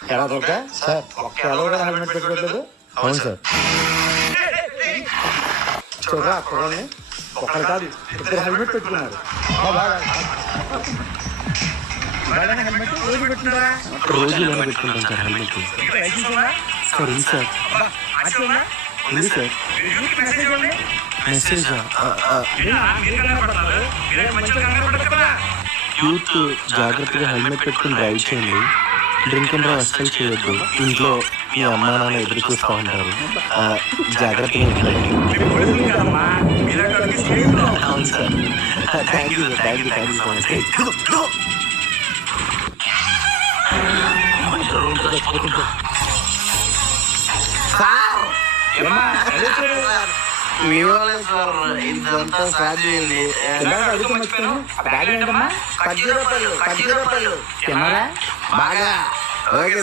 ఎలా దొరక సార్ ఒక్క ఎలా కూడా హెల్మెట్ పెట్టుకోవట్లేదు. అవును సార్. చూడరా కుర్రాన్ని ఒక్కరు కాదు ఇద్దరు హెల్మెట్ పెట్టుకున్నారు. రోజు ఇలా పెట్టుకుంటాం సార్ హెల్మెట్. సార్ ఉంది సార్. ఉంది సార్. మెసేజా? యూత్ జాగ్రత్తగా హెల్మెట్ పెట్టుకుని డ్రైవ్ చేయండి. డ్రింక్ అండ్ డ్రైవ్ అస్సలు చేయొద్దు. ఇంట్లో మీ అమ్మా నాన్న ఎదురు చూస్తూ ఉంటారు. జాగ్రత్తగా ఉండండి. అవును sir. Thank you sir. Thank you so much. మీ వాళ్ళే సార్ ఇదంతా సాధ్యమైంది. బ్యాగ్ ఏంటమ్మా? 10 రూపాయలు. కెమెరా బాగా ఓకే.